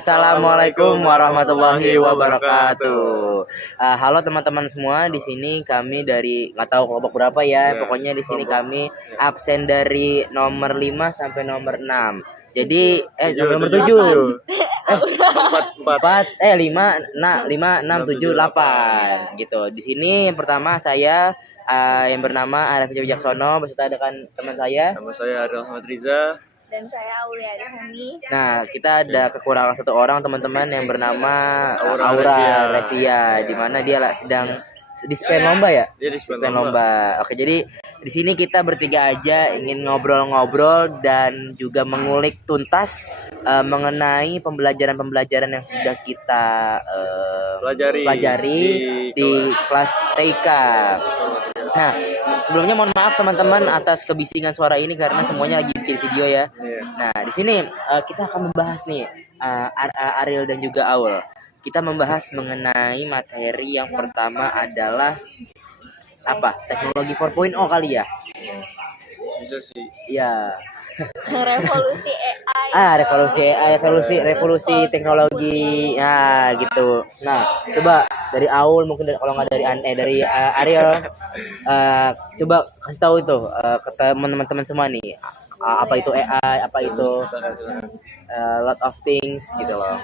Assalamualaikum warahmatullahi wabarakatuh. Halo teman-teman semua, di sini kami dari nggak tahu kelompok berapa ya. Pokoknya di sini kami absen dari nomor 5 sampai nomor 6. Jadi nomor 7. 5 6 7 8 gitu. Di sini yang pertama saya yang bernama Arif Wijaksono beserta dengan teman saya. Nama saya Ariel Ahmad Riza. Dan saya Aulia Rehani. Nah, kita ada kekurangan satu orang teman-teman yang bernama Aura Revia, di mana dia sedang dispen lomba ya? Dia dispen lomba. Oke, jadi di sini kita bertiga aja ingin ngobrol-ngobrol dan juga mengulik tuntas mengenai pembelajaran yang sudah kita pelajari di kelas TK. Nah, sebelumnya mohon maaf teman-teman atas kebisingan suara ini karena semuanya lagi bikin video ya. Nah, di sini kita akan membahas nih Ariel dan juga Aul. Kita membahas mengenai materi yang pertama adalah apa? Teknologi 4.0 kali ya? Bisa sih. Iya. Revolusi AI. Revolusi teknologi. Nah, gitu. Nah, coba dari Aul mungkin kalau nggak dari Ariel coba kasih tahu itu ke teman-teman semua nih. Apa itu AI, apa itu lot of things gitu loh.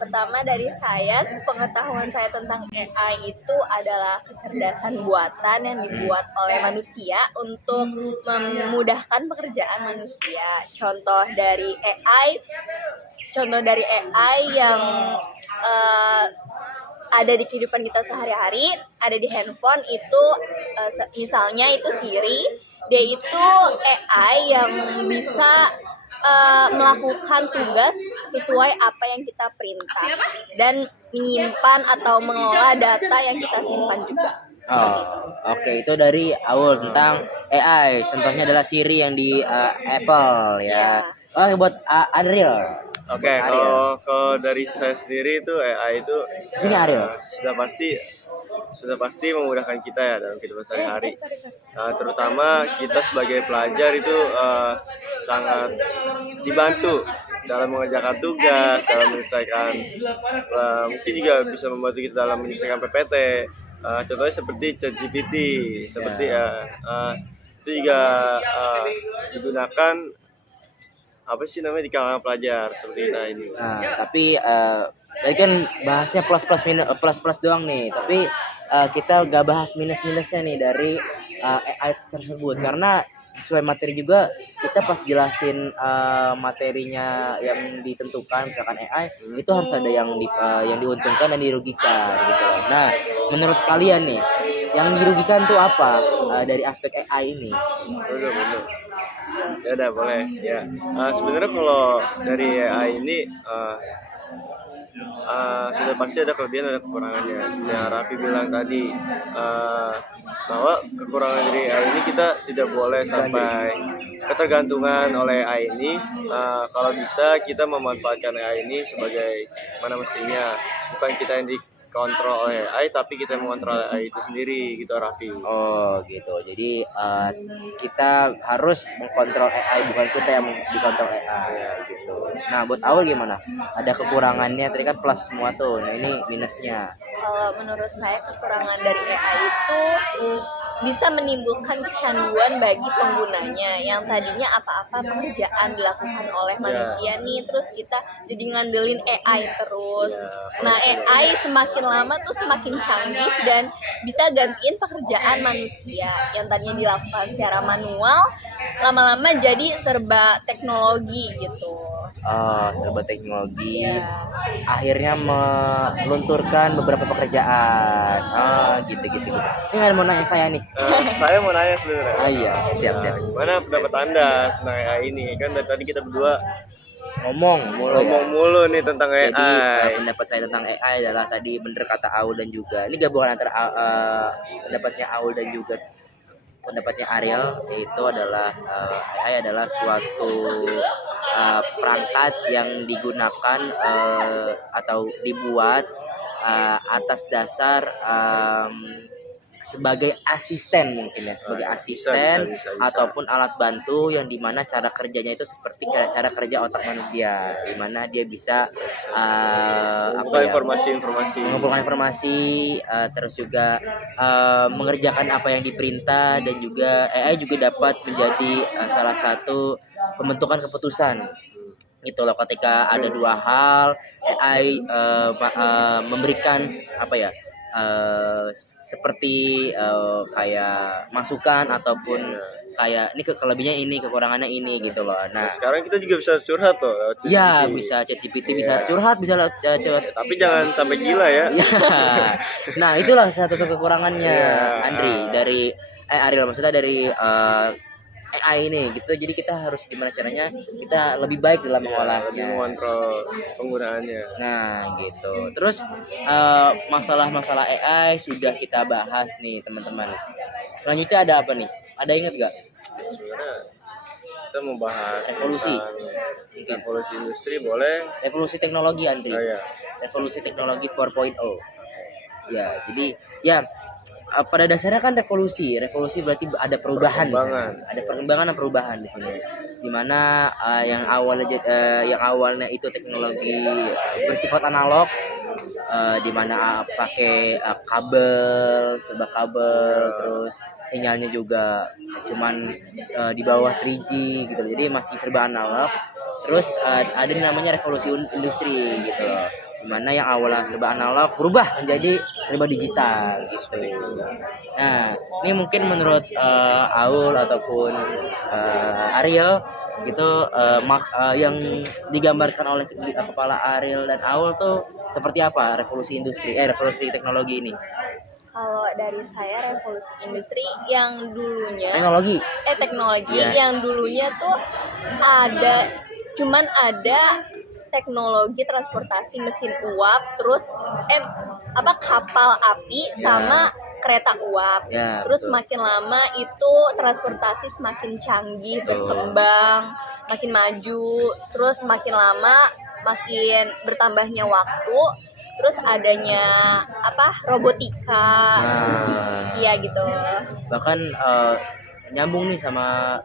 Pertama dari saya, pengetahuan saya tentang AI itu adalah kecerdasan buatan yang dibuat oleh manusia untuk memudahkan pekerjaan manusia. Contoh dari AI yang ada di kehidupan kita sehari-hari, ada di handphone itu misalnya itu Siri. Dia itu AI yang bisa melakukan tugas sesuai apa yang kita perintah dan menyimpan atau mengelola data yang kita simpan juga. Oke, itu dari Aul tentang AI. Contohnya adalah Siri yang di Apple ya. Buat Ariel. Oke, kalau dari saya sendiri itu AI itu sini Ariel. Sudah pasti memudahkan kita ya dalam kehidupan sehari-hari. Terutama kita sebagai pelajar itu sangat dibantu dalam mengerjakan tugas, dalam menyelesaikan mungkin juga bisa membantu kita dalam menyelesaikan PPT. Contohnya seperti ChatGPT, itu juga digunakan di kalangan pelajar seperti kita ini. Nah, tapi tadi kan bahasnya plus doang nih, tapi kita gak bahas minusnya nih dari AI tersebut karena sesuai materi juga kita pas jelasin materinya yang ditentukan misalkan AI itu harus ada yang diuntungkan dan dirugikan gitu loh. Nah, menurut kalian nih yang dirugikan tuh apa dari aspek AI ini? Bener. Ya udah boleh ya. Sebenarnya kalau dari AI ini sudah pasti ada kelebihan ada kekurangannya. Ya Raffi bilang tadi bahwa kekurangan dari AI ini kita tidak boleh sampai ketergantungan oleh AI ini. Kalau bisa kita memanfaatkan AI ini sebagai mana mestinya, bukan kita yang dikontrol oleh AI tapi kita mengontrol AI itu sendiri gitu Raffi. Oh gitu, jadi kita harus mengkontrol AI bukan kita yang dikontrol AI gitu. Nah buat Aul gimana? Ada kekurangannya tadi kan plus semua tuh, nah ini minusnya. Kalau menurut saya kekurangan dari AI itu bisa menimbulkan kecanduan bagi penggunanya yang tadinya apa-apa pekerjaan dilakukan oleh manusia nih, terus kita jadi ngandelin AI terus. Nah AI semakin lama tuh semakin canggih dan bisa gantiin pekerjaan manusia yang tadinya dilakukan secara manual, lama-lama jadi serba teknologi gitu. Serba teknologi akhirnya melunturkan beberapa pekerjaan. Gitu. Ini nggak mau nanya saya nih. Saya mau nanya sebenarnya. Iya, siap. Mana pendapat Anda tentang AI ini? Kan dari tadi kita berdua ngomong mulu nih tentang AI. Jadi pendapat saya tentang AI adalah tadi bener kata Aul dan juga ini gabungan antara pendapatnya Aul dan juga pendapatnya Ariel, yaitu adalah AI adalah suatu perangkat yang digunakan atau dibuat atas dasar sebagai asisten mungkin ya, sebagai asisten bisa. ataupun alat bantu yang dimana cara kerjanya itu seperti cara kerja otak manusia, dimana dia bisa mengumpulkan informasi, terus juga mengerjakan apa yang diperintah, dan juga AI juga dapat menjadi salah satu pembentukan keputusan gitu loh. Ketika ada dua hal, AI memberikan apa ya, seperti kayak masukan ataupun kayak ini kelebihnya ini, kekurangannya ini gitu loh. Nah, sekarang kita juga bisa curhat loh lewat ChatGPT. ya bisa ChatGPT, bisa curhat, bisa Tapi jangan sampai gila ya. Ya. Nah, itulah satu kekurangannya Andri dari Ariel, maksudnya dari AI ini gitu. Jadi kita harus gimana caranya kita lebih baik dalam lebih mengolahnya, mengontrol penggunaannya. nah gitu. Terus masalah-masalah AI sudah kita bahas nih teman-teman. Selanjutnya ada apa nih? Ada ingat gak? Sebenarnya kita membahas Evolusi. Evolusi industri boleh. Revolusi teknologi Andri. Ya. Revolusi teknologi 4.0. Ya, jadi ya pada dasarnya kan revolusi berarti ada perubahan di sana. Ada perkembangan dan perubahan di sini. Dimana yang awalnya itu teknologi bersifat analog, dimana pakai kabel, serba kabel, terus sinyalnya juga cuman di bawah 3G gitu. Jadi masih serba analog. Terus ada namanya revolusi industri gitu loh, dimana yang awalnya serba analog berubah menjadi serba digital gitu. Nah, ini mungkin menurut Aul ataupun Ariel gitu, yang digambarkan oleh kepala Ariel dan Aul tuh seperti apa revolusi revolusi teknologi ini? Kalau dari saya, revolusi industri yang dulunya Teknologi. Yeah. Yang dulunya tuh cuman ada teknologi transportasi mesin uap, terus kapal api sama kereta uap. Terus betul. makin lama itu transportasi semakin canggih, berkembang, makin maju. Terus makin lama makin bertambahnya waktu, terus adanya robotika. Iya gitu. Bahkan nyambung nih sama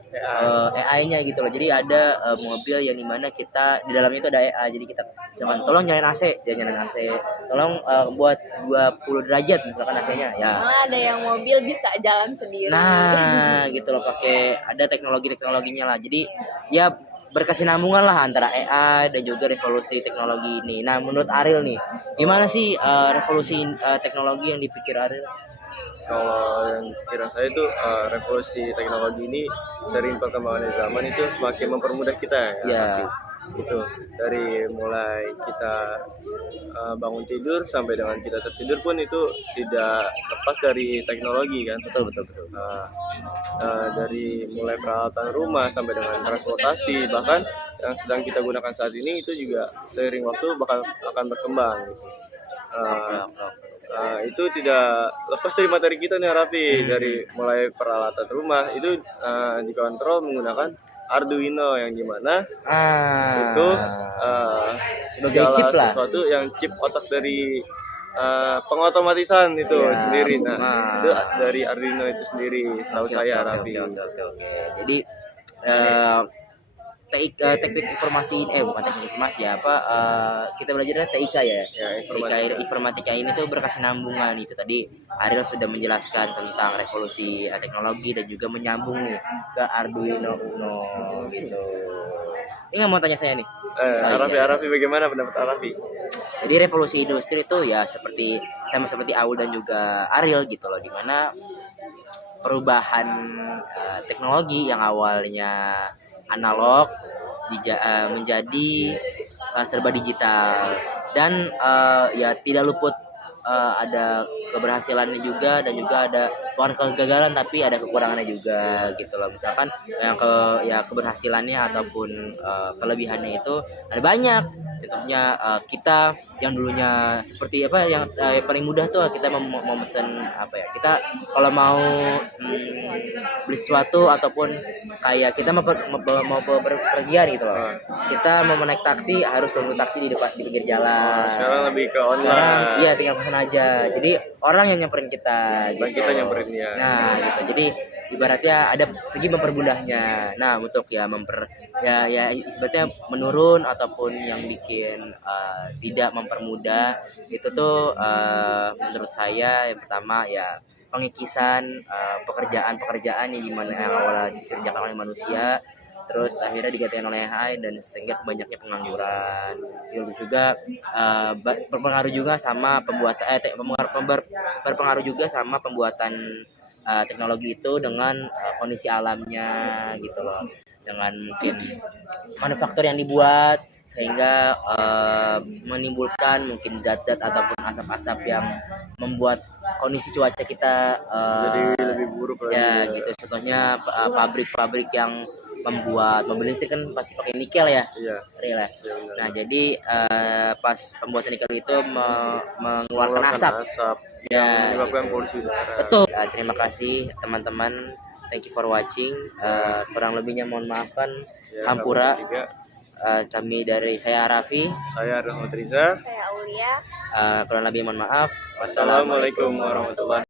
AI-nya gitu loh. Jadi ada mobil yang dimana kita di dalamnya itu ada AI. Jadi kita misalkan tolong nyalain AC, dia nyalain AC. Tolong buat 20 derajat misalkan AC-nya. Ya. Malah ada yang mobil bisa jalan sendiri. Nah, gitu loh, pakai ada teknologinya lah. Jadi ya berkesinambungan lah antara AI dan juga revolusi teknologi ini. Nah, menurut Ariel nih, gimana sih revolusi teknologi yang dipikir Ariel? Kalau yang kira saya itu revolusi teknologi ini sering perkembangan zaman itu semakin mempermudah kita ya. Itu dari mulai kita bangun tidur sampai dengan kita tertidur pun itu tidak lepas dari teknologi kan. Betul. Dari mulai peralatan rumah sampai dengan transportasi, bahkan yang sedang kita gunakan saat ini itu juga seiring waktu akan berkembang gitu. Itu tidak lepas dari materi kita nih Raffi. Dari mulai peralatan rumah itu dikontrol menggunakan Arduino, yang dimana itu sebagai chip lah, sesuatu yang chip otak dari pengotomatisan itu sendiri. Itu dari Arduino itu sendiri, setahu saya Raffi. Jadi teknik informasi bukan teknik informasi kita belajarnya TIK ya informatika ini tuh berkesinambungan. Itu tadi Ariel sudah menjelaskan tentang revolusi teknologi dan juga menyambung nih ke Arduino Uno gitu. Ini nggak mau tanya saya nih, Arafi bagaimana pendapat Arafi? Jadi revolusi industri itu ya sama seperti Aul dan juga Ariel gitu loh, dimana perubahan teknologi yang awalnya analog menjadi serba digital, dan ya tidak luput ada keberhasilannya juga, dan juga ada bukan kegagalan tapi ada kekurangannya juga gitu loh. Misalkan yang keberhasilannya ataupun kelebihannya itu ada banyak. Contohnya kita yang dulunya seperti apa yang paling mudah tuh kita mau mesen apa ya, kita kalau mau beli sesuatu ataupun kayak kita mau berpergian gitu loh, kita mau naik taksi harus tunggu taksi di pinggir jalan. Sekarang lebih ke Sekarang online. iya tinggal pesan aja, jadi orang yang nyamperin kita gitu. Dan kita nyamperin dia. Nah gitu, jadi ibaratnya ada segi memperbudahnya. Nah untuk ya ya ibaratnya menurun ataupun yang bikin tidak mempermudah itu tuh menurut saya yang pertama ya pengikisan pekerjaan yang dimana yang awalnya dikerjakan oleh manusia terus akhirnya digantikan oleh AI dan sehingga banyaknya pengangguran. Itu juga berpengaruh juga sama berpengaruh juga sama pembuatan teknologi itu dengan kondisi alamnya gitu loh, dengan mungkin manufaktur yang dibuat sehingga menimbulkan mungkin zat-zat ataupun asap-asap yang membuat kondisi cuaca kita Jadi lebih buruk lagi. ya gitu. Contohnya pabrik-pabrik yang membuat mobil listrik kan pasti pakai nikel ya, Iya. real ya. Iya, benar. Nah jadi pas pembuatan nikel itu mengeluarkan asap yang ya. menyebabkan polusi udara. Betul. Terima kasih teman-teman. Thank you for watching. Kurang lebihnya mohon maafkan. Ya, Hampura. juga. Kami dari saya Raffi. Saya Rahmat Riza. Saya Aulia. Kurang lebih mohon maaf. Wassalamualaikum warahmatullahi